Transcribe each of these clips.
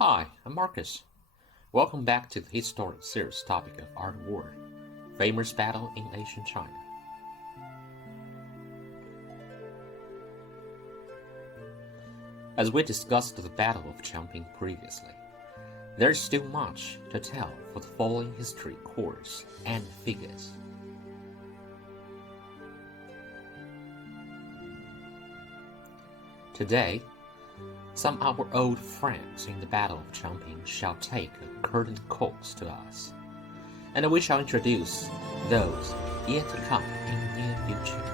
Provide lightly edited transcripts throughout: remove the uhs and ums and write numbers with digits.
Hi, I'm Marcus. Welcome back to the historic series topic of Art War, famous battle in ancient China. As we discussed the Battle of Changping previously, there's still much to tell for the following history course and figures. Today, some of our old friends in the Battle of Changping shall take a curtain calls to us, and we shall introduce those yet to come in near future.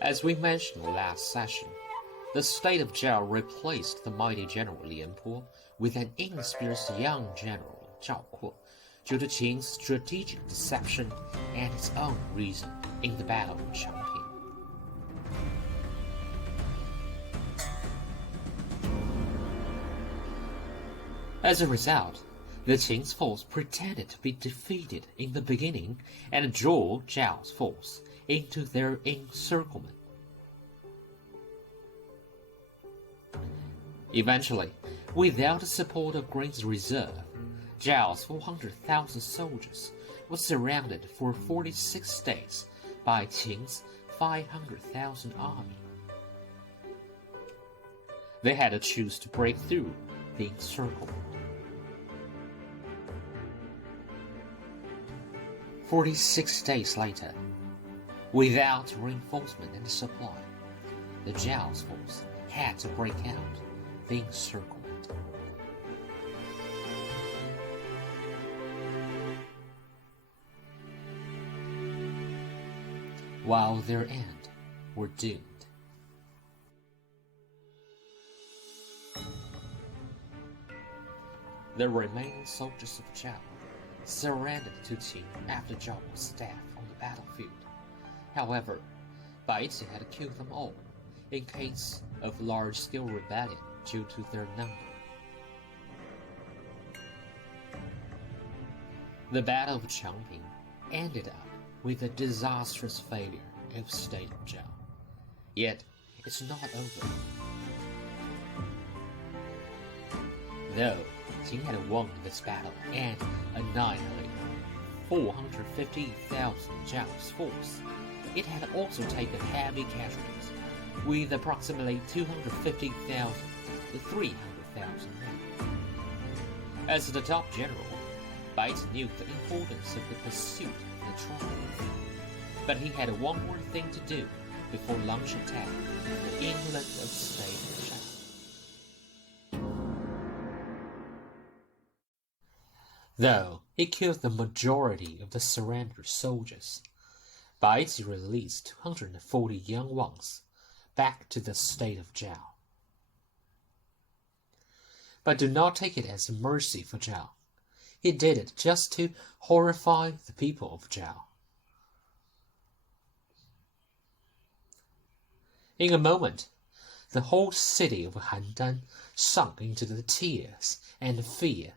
As we mentioned last session, the state of Zhao replaced the mighty general Lian Po with an inexperienced young general Zhao due to Qin's strategic deception and his own reason in the Battle of Changping. As a result, the Qin's force pretended to be defeated in the beginning and drew Zhao's force into their encirclement. Eventually, without the support of Green's reserve, Zhao's 400,000 soldiers were surrounded for 46 days by Qin's 500,000 army. They had to choose to break through the encirclement. 46 days later, without reinforcement and supply, the Zhao's force had to break out the encirclement. While their end were doomed. The remaining soldiers of Zhao surrendered to Qin after Zhao was stabbed on the battlefield. However, Baiqi had killed them all in case of large-scale rebellion due to their number. The Battle of Changping ended up with a disastrous failure of the state of Zhao. Yet, it's not over. Though Qin had won this battle and annihilated 450,000 Zhao's force, it had also taken heavy casualties, with approximately 250,000 to 300,000 men. As the top general, Baiqi knew the importance of the pursuit of the triumph, but he had one more thing to do before launching attack on the inland of the state of Zhao. Though he killed the majority of the surrendered soldiers, Baiqi released 240 young huangs back to the state of Zhao. But do not take it as a mercy for Zhao. He did it just to horrify the people of Zhao. In a moment, the whole city of Handan sunk into the tears and fear,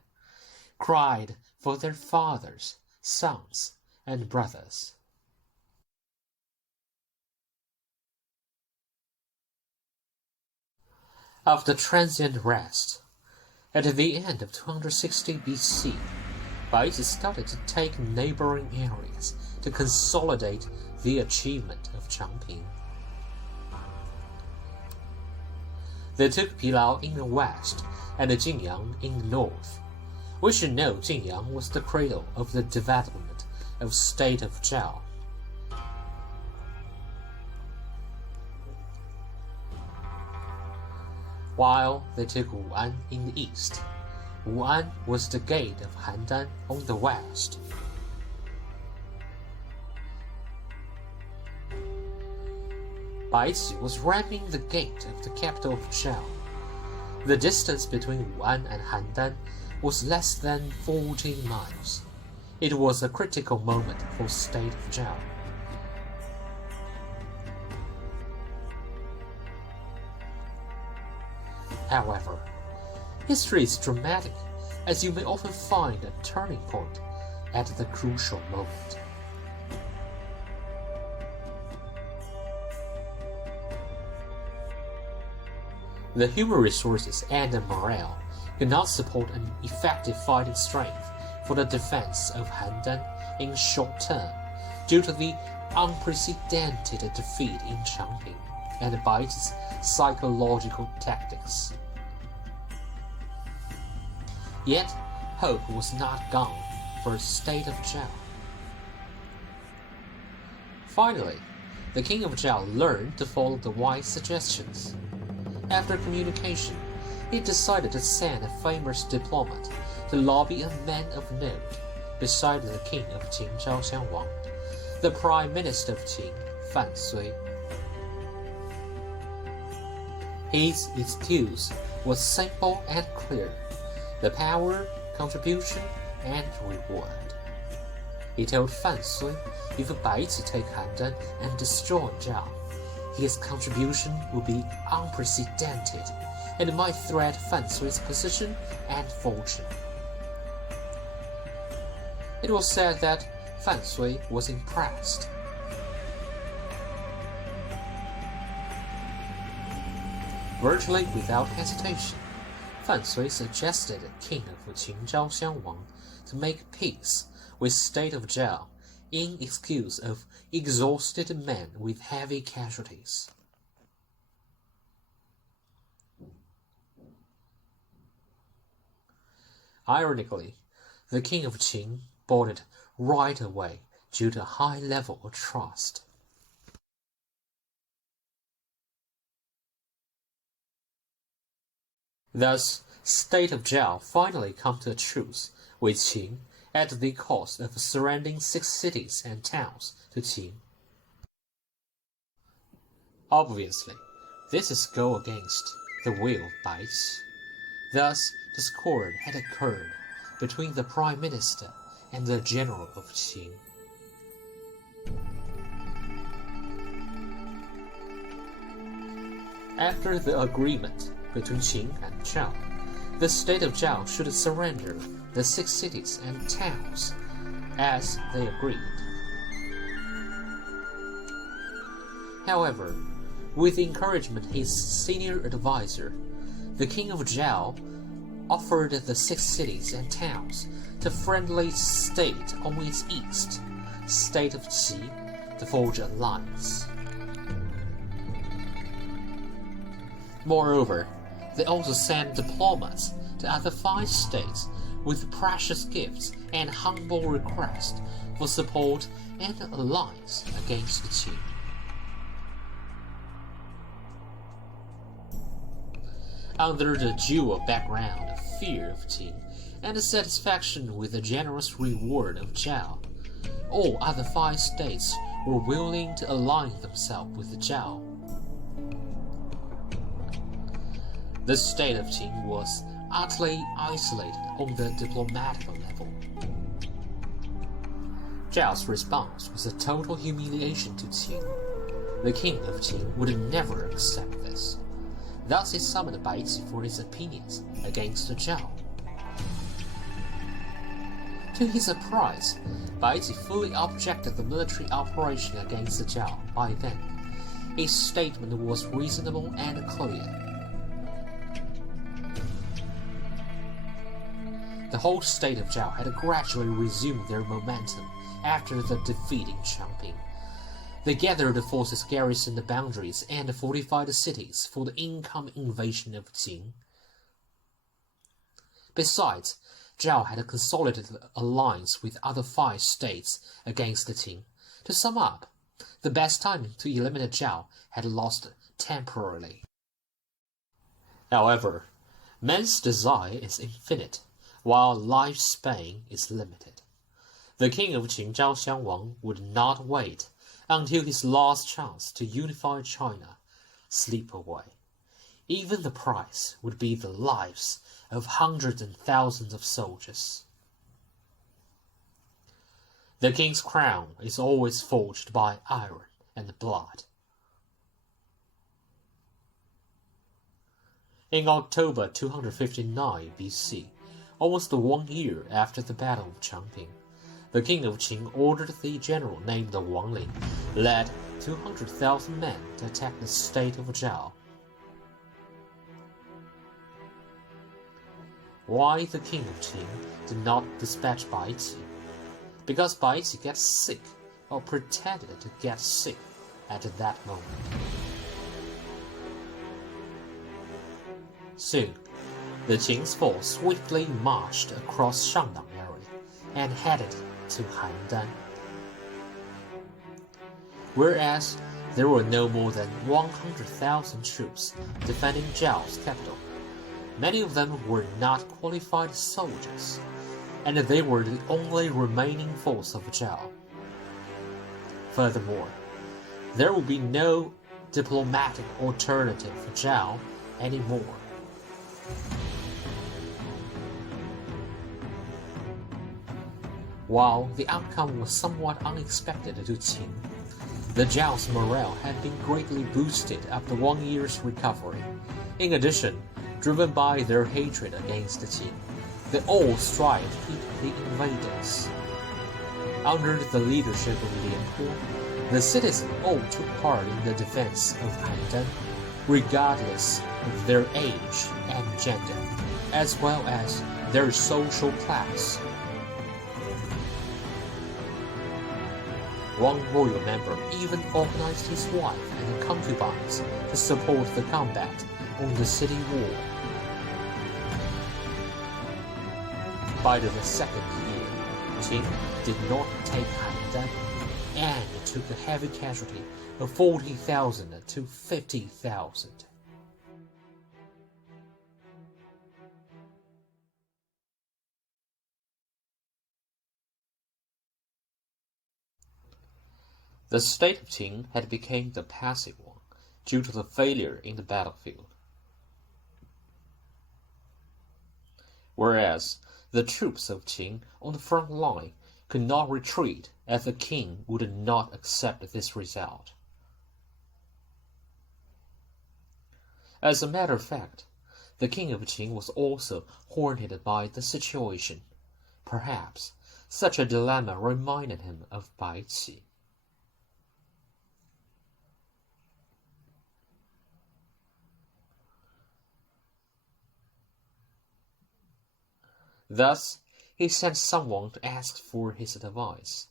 cried for their fathers, sons, and brothers. After transient rest, at the end of 260 BC, Baiqi started to take neighboring areas to consolidate the achievement of Changping. They took Pilao in the west and Jinyang in the north. We should know Jinyang was the cradle of the development of the state of Zhao. While they took Wu'an in the east, Wu'an was the gate of Handan on the west. Baiqi was ramming the gate of the capital of Zhao. The distance between Wu'an and Handan was less than 14 miles. It was a critical moment for the state of Zhao. However, history is dramatic, as you may often find a turning point at the crucial moment. The human resources and the morale could not support an effective fighting strength for the defense of Handan in short term due to the unprecedented defeat in Changping and Baiqi's psychological tactics. Yet, hope was not gone for the state of Zhao. Finally, the king of Zhao learned to follow the wise suggestions. After communication, he decided to send a famous diplomat to lobby a man of note beside the king of Qin赵桓, the prime minister of Qin, frontline. His excuse was simple and clear: the power, contribution, and reward. He told frontline if Baiqi take Handan and destroy Zhao, his contribution would be unprecedented and might threat frontline's position and fortune. It was said that frontline was impressed. Virtually without hesitation, frontline suggested the king of Qin赵桓to make peace with state of Zhao in excuse of exhausted men with heavy casualties. Ironically, the king of Qin bought it right away due to a high level of trust. Thus, state of Zhao finally come to a truce with Qin at the cost of surrendering 6 cities and towns to Qin. Obviously, this is go against the will of Baiqi. Thus, discord had occurred between the prime minister and the general of Qin. After the agreement between Qin and Zhao, the state of Zhao should surrender the 6 cities and towns as they agreed. However, with the encouragement of his senior advisor, the king of Zhao offered the 6 cities and towns to friendly state on its east, state of Qi, to forge an alliance. Moreover, they also sent diplomats to other 5 states with precious gifts and humble requests for support and alliance against Qin. Under the dual background of fear of Qin and satisfaction with the generous reward of Zhao, all other 5 states were willing to align themselves with Zhao. The state of Qin was utterly isolated on the diplomatic level. Zhao's response was a total humiliation to Qin. The king of Qin would never accept this. Thus he summoned Baiqi for his opinions against Zhao. To his surprise, Baiqi fully objected the military operation against Zhao by then. His statement was reasonable and clear. The whole state of Zhao had gradually resumed their momentum after the defeat in Changping. They gathered the forces garrisoned the boundaries and fortified the cities for the incoming invasion of Qin. Besides, Zhao had a consolidated alliance with other 5 states against Qin. To sum up, the best time to eliminate Zhao had lost temporarily. However, man's desire is infinite, while lifespan is limited. The king of Qin赵桓would not wait until his last chance to unify China slip away. Even the price would be the lives of hundreds and thousands of soldiers. The king's crown is always forged by iron and blood. In October 259 BC, almost 1 year after the Battle of Changping, the king of Qin ordered the general named Wang Ling led 200,000 men to attack the state of Zhao. Why the king of Qin did not dispatch Baiqi? Because Baiqi gets sick, or pretended to get sick, at that moment. Soon, the Qing's force swiftly marched across Shandong area and headed to Handan. Whereas there were no more than 100,000 troops defending Zhao's capital, many of them were not qualified soldiers, and they were the only remaining force of Zhao. Furthermore, there would be no diplomatic alternative for Zhao anymore. While the outcome was somewhat unexpected to Qin, the Zhao's morale had been greatly boosted after 1 year's recovery. In addition, driven by their hatred against Qin, they all strived to keep the invaders. Under the leadership of the emperor, the citizens all took part in the defense of Handan, regardless of their age and gender, as well as their social class. One royal member even organized his wife and concubines to support the combat on the city wall. By the second year, Qin did not take Handan and took a heavy casualty of 40,000 to 50,000. The state of Qin had become the passive one due to the failure in the battlefield. Whereas the troops of Qin on the front line could not retreat as the king would not accept this result. As a matter of fact, the king of Qin was also haunted by the situation. Perhaps such a dilemma reminded him of Baiqi. Thus, he sent someone to ask for his advice.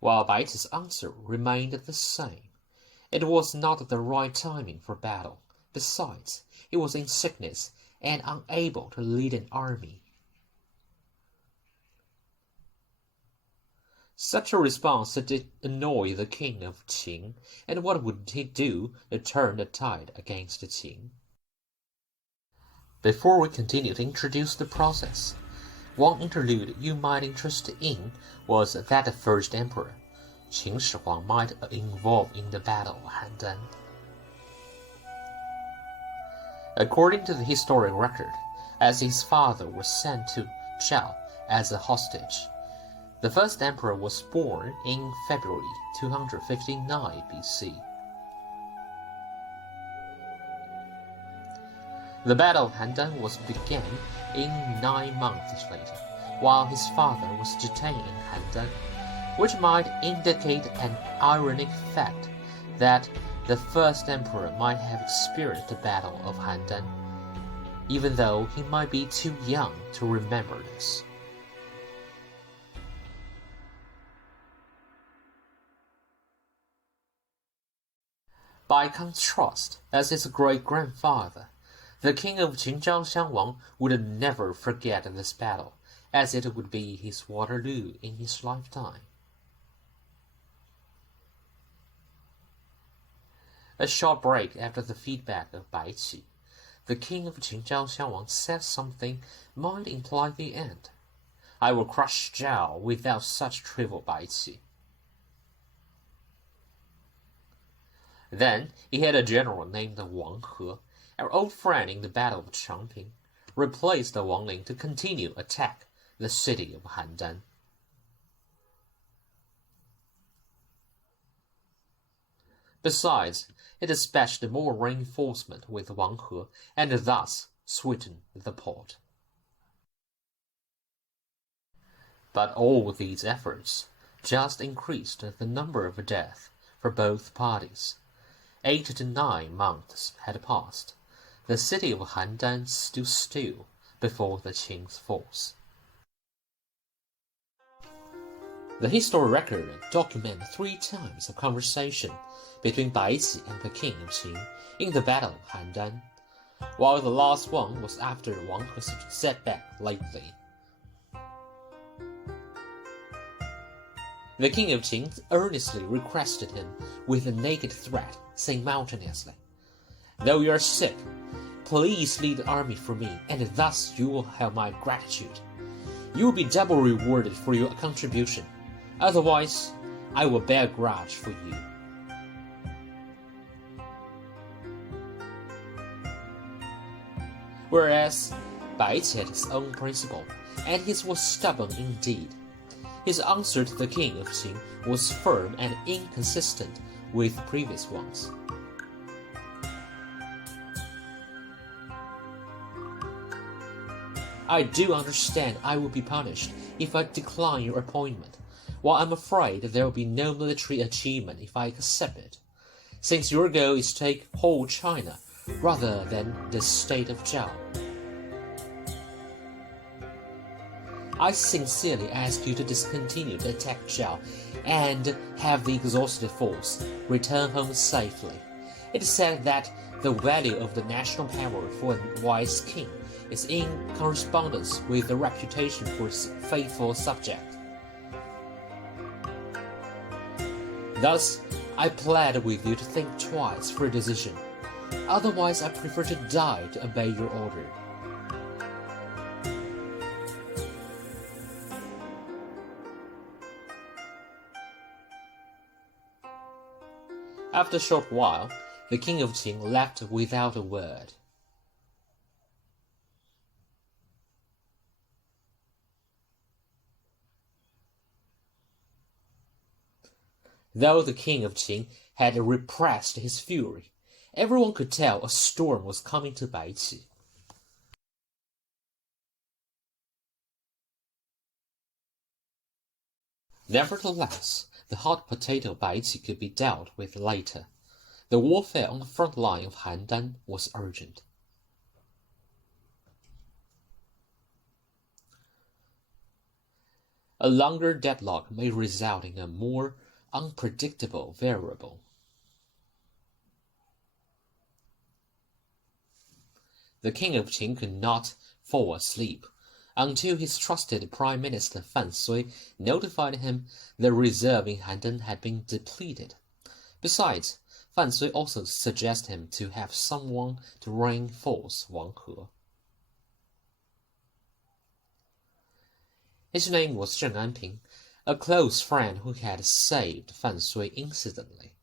While Baiqi's answer remained the same, it was not the right timing for battle. Besides, he was in sickness and unable to lead an army. Such a response did annoy the king of Qin, and what would he do to turn the tide against Qin? Before we continue to introduce the process, one interlude you might be interested in was that the first emperor, Qin Shi Huang, might involved in the battle of Handan. According to the historic record, as his father was sent to Zhao as a hostage, the first emperor was born in February 259 BC. The Battle of Handan was began in 9 months later, while his father was detained in Handan, which might indicate an ironic fact that the first emperor might have experienced the Battle of Handan, even though he might be too young to remember this. By contrast, as his great-grandfather, the king of Qin Zhang would never forget this battle, as it would be his Waterloo in his lifetime. A short break after the feedback of Baiqi, the king of Qin Zhang said something might imply the end. I will crush Zhao without such trivial Baiqi. Then he had a general named Wang He, our old friend in the Battle of Changping, replaced Wang Ling to continue attack the city of Handan. Besides, he dispatched more reinforcement with Wang He and thus sweetened the pot. But all these efforts just increased the number of deaths for both parties. 8 to 9 months had passed. The city of Handan stood still before the Qing's force. The history record documents 3 times of conversation between Baiqi and the king of Qin in the Battle of Handan, while the last one was after Wang He's setback lately. The king of Qin earnestly requested him with a naked threat, saying mountainously, "Though you are sick, please lead the army for me, and thus you will have my gratitude. You will be double rewarded for your contribution. Otherwise, I will bear a grudge for you." Whereas Baiqi had his own principle, and his was stubborn indeed. His answer to the king of Qin was firm and inconsistent with previous ones. "I do understand I will be punished if I decline your appointment, while I'm afraid there will be no military achievement if I accept it, since your goal is to take whole China rather than the state of Zhao. I sincerely ask you to discontinue the attack Zhao and have the exhausted force return home safely. It is said that the value of the national power for a wise king is in correspondence with the reputation for his faithful subject. Thus, I plead with you to think twice for a decision. Otherwise, I prefer to die to obey your order." After a short while, the king of Qin left without a word. Though the king of Qin had repressed his fury, everyone could tell a storm was coming to Baiqi. Nevertheless, the hot potato Baiqi could be dealt with later. The warfare on the front line of Handan was urgent. A longer deadlock may result in a more unpredictable variable. The king of Qin could not fall asleep until his trusted Prime Minister Fan Sui notified him the reserve in Handan had been depleted. Besides, Fan Sui also suggested him to have someone to reinforce Wang He. His name was Zheng Anping, a close friend who had saved Fan Sui incidentally,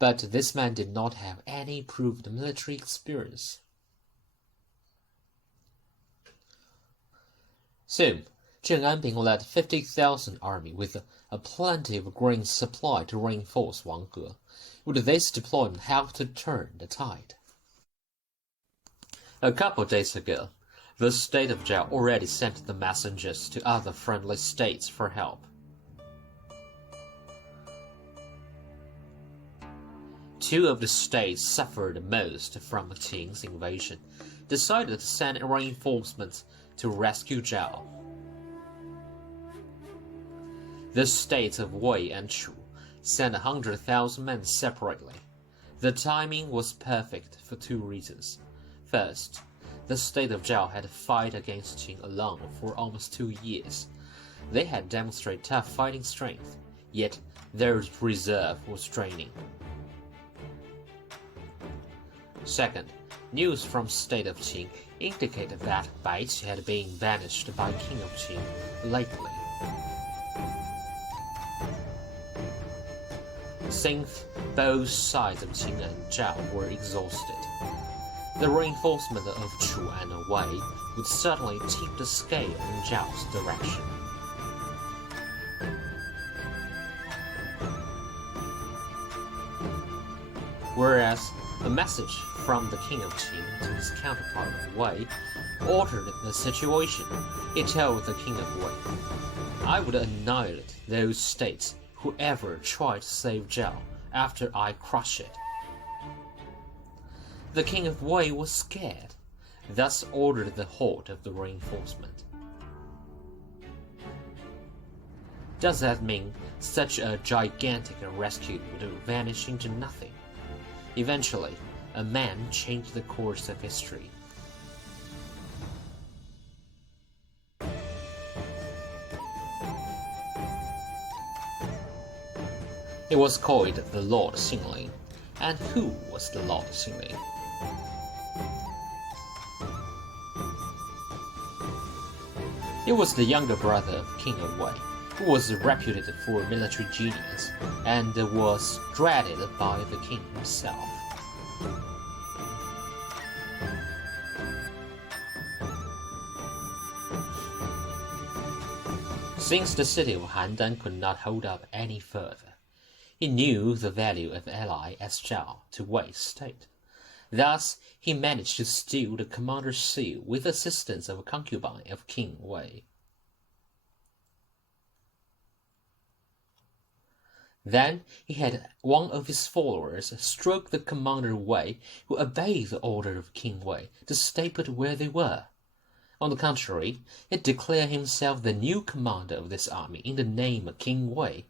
but this man did not have any proved military experience. Soon, Zheng Anping led 50,000 army with a plenty of grain supply to reinforce Wang He. Would this deployment help to turn the tide? A couple days ago, the state of Zhao already sent the messengers to other friendly states for help. Two of the states suffered most from Qing's invasion, decided to send reinforcements to rescue Zhao. The states of Wei and Chu sent 100,000 men separately. The timing was perfect for 2 reasons. First, the state of Zhao had fought against Qin alone for almost 2 years. They had demonstrated tough fighting strength, yet their reserve was draining. Second, news from state of Qin indicated that Baiqi had been banished by King of Qin lately. Since both sides of Qin and Zhao were exhausted, the reinforcement of Chu and Wei would certainly tip the scale in Zhao's direction. Whereas a message from the King of Qin to his counterpart Wei altered the situation, he told the King of Wei, "I would annihilate those states who ever tried to save Zhao after I crush it." The King of Wei was scared, thus ordered the halt of the reinforcement. Does that mean such a gigantic rescue would vanish into nothing? Eventually, a man changed the course of history. He was called the Lord Xingling. And who was the Lord Xingling? He was the younger brother of King of Wei, who was reputed for military genius and was dreaded by the king himself. Since the city of Handan could not hold up any further, he knew the value of ally as Zhao to Wei's state. Thus, he managed to steal the commander's seal with assistance of a concubine of King Wei. Then he had one of his followers stroke the commander Wei, who obeyed the order of King Wei to stay put where they were. On the contrary, he declared himself the new commander of this army in the name of King Wei,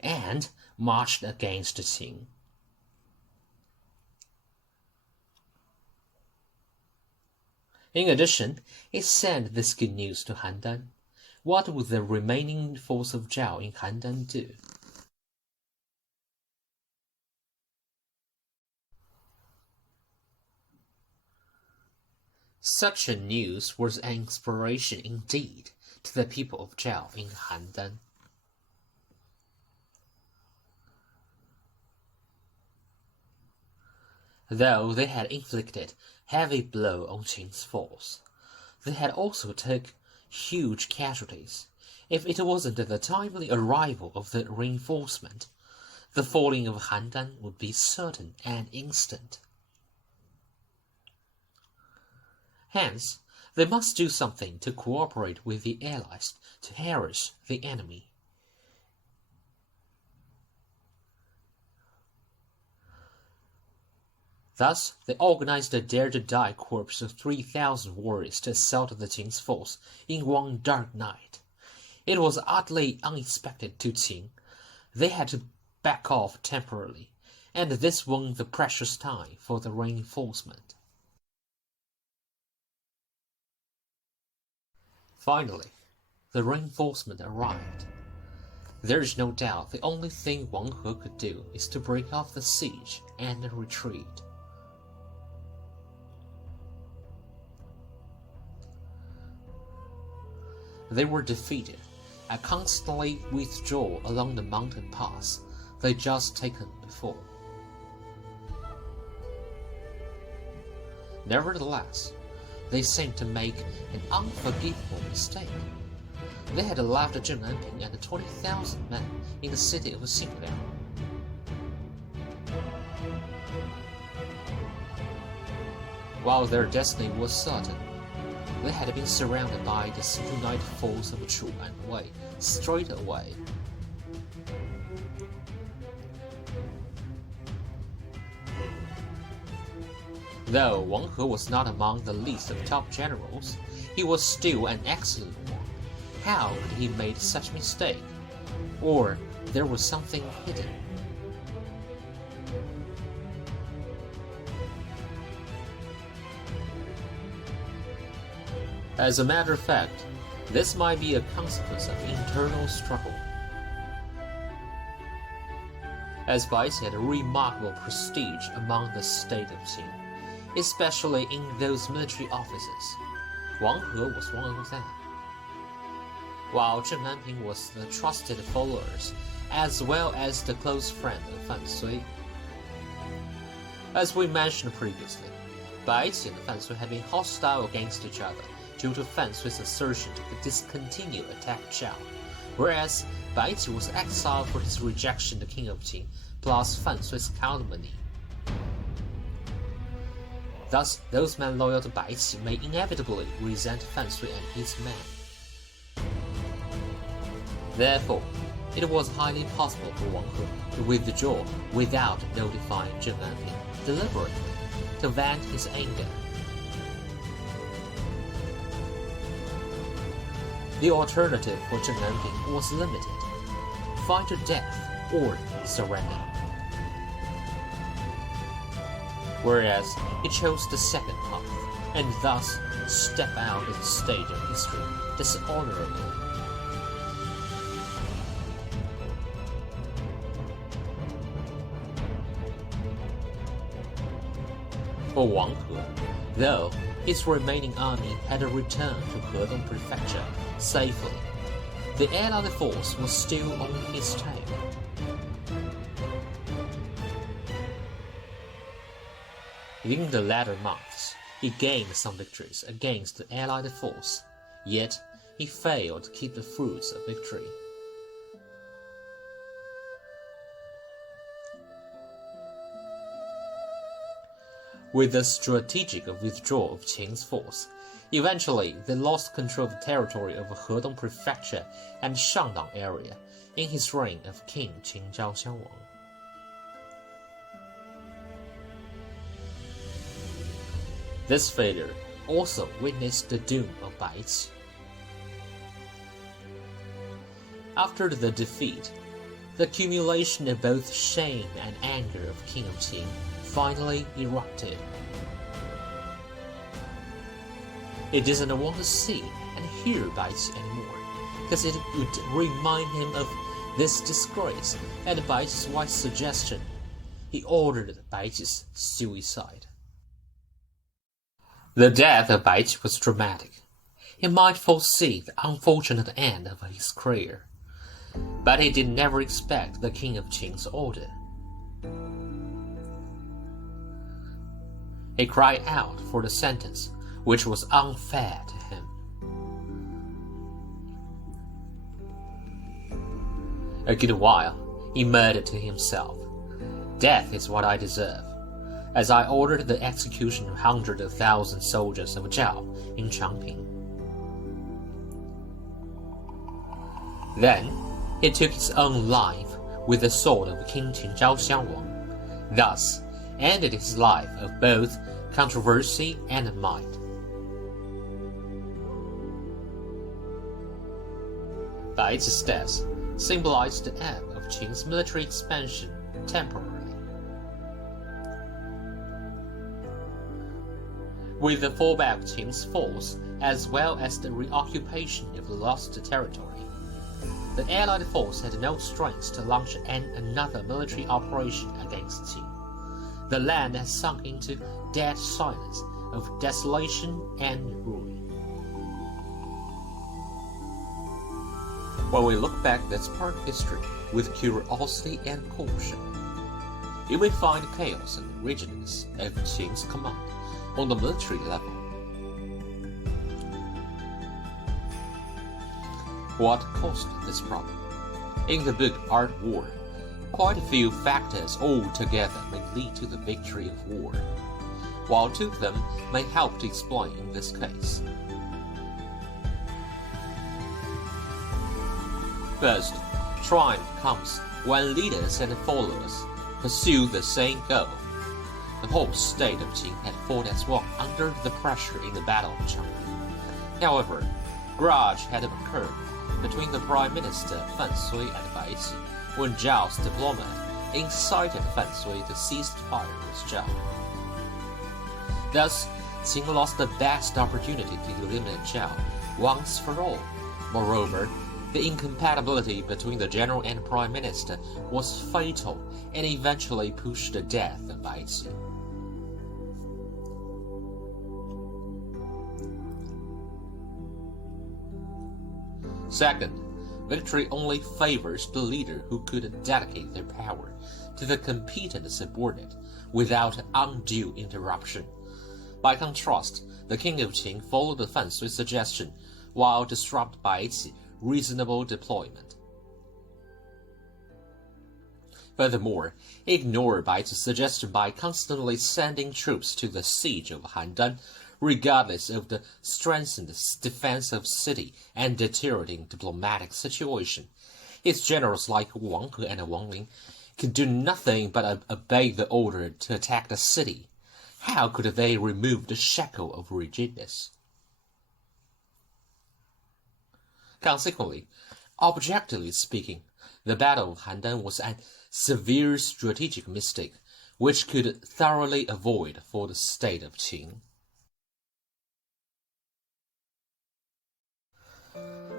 and marched against Qin. In addition, he sent this good news to Handan. What would the remaining force of Zhao in Handan do? Such a news was an inspiration indeed to the people of Zhao in Handan. Though they had inflicted heavy blow on Qin's force, they had also taken huge casualties. If it wasn't the timely arrival of the reinforcement, the falling of Handan would be certain and instant. Hence, they must do something to cooperate with the allies to harass the enemy. Thus, they organized a dare-to-die corps of 3,000 warriors to assault the Qin's force in one dark night. It was utterly unexpected to Qin. They had to back off temporarily, and this won the precious time for the reinforcement. Finally, the reinforcement arrived. There is no doubt the only thing Wang He could do is to break off the siege and retreat. They were defeated and constantly withdrew along the mountain pass they had just taken before. Nevertheless, they seemed to make an unforgivable mistake. They had left Zheng Anping and 20,000 men in the city of Xinliang. While their destiny was certain, they had been surrounded by the united force of Chu and Wei straight away. Though Wang He was not among the list of top generals, he was still an excellent one. How could he make such a mistake? Or there was something hidden. As a matter of fact, this might be a consequence of internal struggle. As Baiqi had a remarkable prestige among the state of Qin, especially in those military offices, Wang He was one of them. While Zheng Anping was the trusted followers, as well as the close friend of Fan Sui. As we mentioned previously, Baiqi and Fan Sui had been hostile against each other due to Fan Sui's assertion to discontinue attack Zhao, whereas Baiqi was exiled for his rejection of the King of Qin, plus Fan Sui's calumny. Thus, those men loyal to Baiqi may inevitably resent Fan Sui and his men. Therefore, it was highly possible for Wang He to withdraw without notifying Zheng Anping deliberately to vent his anger. The alternative for Zheng Anping was limited: fight to death or surrender. Whereas he chose the second path, and thus step out of the stage of history dishonorably. For Wang He, though his remaining army had returned to Hedong Prefecture safely, the allied force was still on his tail. In the latter months, he gained some victories against the allied force, yet he failed to keep the fruits of victory. With the strategic withdrawal of Qing's force, eventually they lost control of the territory of Hedong Prefecture and Shandong area in his reign of King Qin赵桓. This failure also witnessed the doom of Baiqi. After the defeat, the accumulation of both shame and anger of King of Qin finally erupted. He doesn't want to see and hear Baiqi anymore, because it would remind him of this disgrace. At Baiqi's wife's suggestion, he ordered Baiqi's suicide. The death of Baiqi was dramatic. He might foresee the unfortunate end of his career, but he did never expect the King of Qin's order. He cried out for the sentence, which was unfair to him. A good while, he muttered to himself, "Death is what I deserve," as I ordered the execution of hundreds of thousands of soldiers of Zhao in Changping. Then he took his own life with the sword of King Qin赵桓, thus ended his life of both controversy and might. Baiqi's death symbolized the end of Qing's military expansion temporarily. With the fallback of Qing's force, as well as the reoccupation of the lost territory, the allied force had no strength to launch another military operation against Qin. The land had sunk into dead silence of desolation and ruin. When we look back at this part of history with curiosity and caution, you may find chaos and rigidness of Qing's command on the military level. What caused this problem? In the book Art War, quite a few factors altogether may lead to the victory of war, while two of them may help to explain in this case. First, triumph comes when leaders and followers pursue the same goal. The whole state of Qin had fought as one under the pressure in the Battle of Changping. However, grudge had occurred between the Prime Minister Fan Sui and Baiqi when Zhao's diplomat incited Fan Sui to cease fire with Zhao. Thus, Qin lost the best opportunity to eliminate Zhao once for all. Moreover, the incompatibility between the general and prime minister was fatal and eventually pushed the death of Baiqi. Second, victory only favors the leader who could dedicate their power to the competent subordinate without undue interruption. By contrast, the King of Qin followed the Fan Sui's suggestion while disrupt Baiqi's reasonable deployment. Furthermore, ignored Baiqi's suggestion by constantly sending troops to the siege of Handan, regardless of the strengthened defense of the city and deteriorating diplomatic situation. His generals like Wang He and Wang Ling could do nothing but obey the order to attack the city. How could they remove the shackle of rigidness? Consequently, objectively speaking, the Battle of Handan was a severe strategic mistake, which could thoroughly avoid for the state of Qin.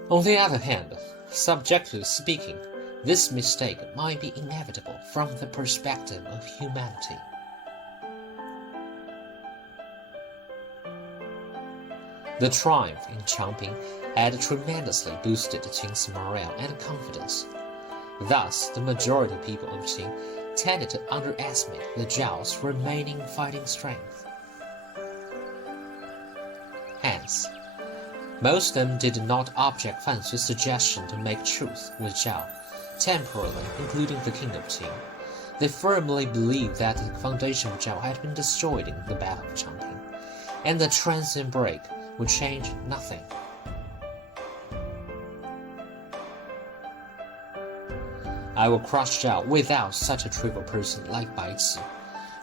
On the other hand, subjectively speaking, this mistake might be inevitable from the perspective of humanity. The triumph in Changping had tremendously boosted Qin's morale and confidence. Thus, the majority of people of Qin tended to underestimate the Zhao's remaining fighting strength. Hence, most of them did not object Fan's suggestion to make truce with Zhao, temporarily, including the King of Qin. They firmly believed that the foundation of Zhao had been destroyed in the Battle of Changping, and the transient break would change nothing. I will crush Zhao without such a trivial person like Baiqi.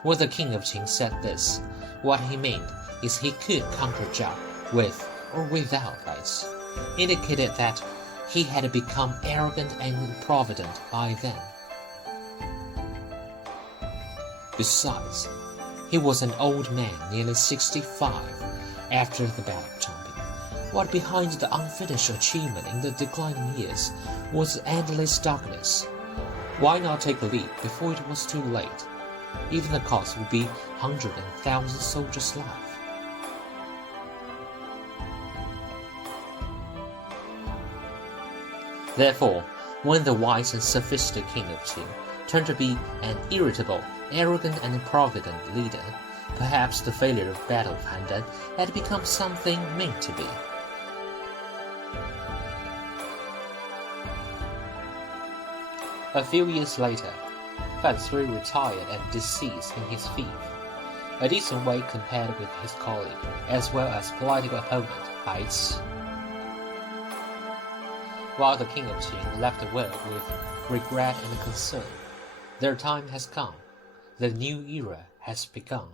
When the King of Qin said this, what he meant is he could conquer Zhao with or without Baiqi, indicated that he had become arrogant and improvident by then. Besides, he was an old man, nearly 65, after the Battle of Changping. What behind the unfinished achievement in the declining years was endless darkness. Why not take a leap before it was too late? Even the cost would be 100,000 soldiers' lives. Therefore, when the wise and sophisticated King of Qin turned to be an irritable, arrogant, and improvident leader, perhaps the failure of the Battle of Handan had become something meant to be. A few years later, Fan Sui retired and deceased in his fief, a decent way compared with his colleague, as well as political opponent Baiqi. While the King of Qin left the world with regret and concern, their time has come. The new era has begun.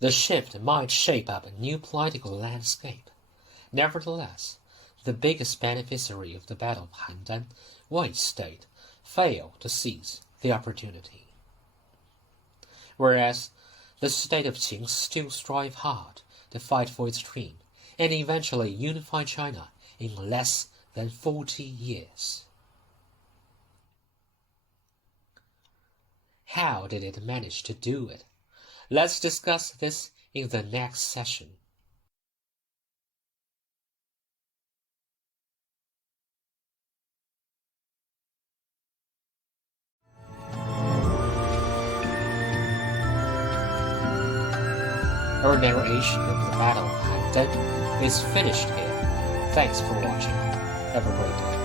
The shift might shape up a new political landscape. Nevertheless, the biggest beneficiary of the Battle of Handan, Wei State, failed to seize the opportunity. Whereas the state of Qin still strive hard to fight for its dream and eventually unify China in less than 40 years. How did it manage to do it? Let's discuss this in the next session. Our narration of the Battle of Handan is finished here. Thanks for watching. Have a great day.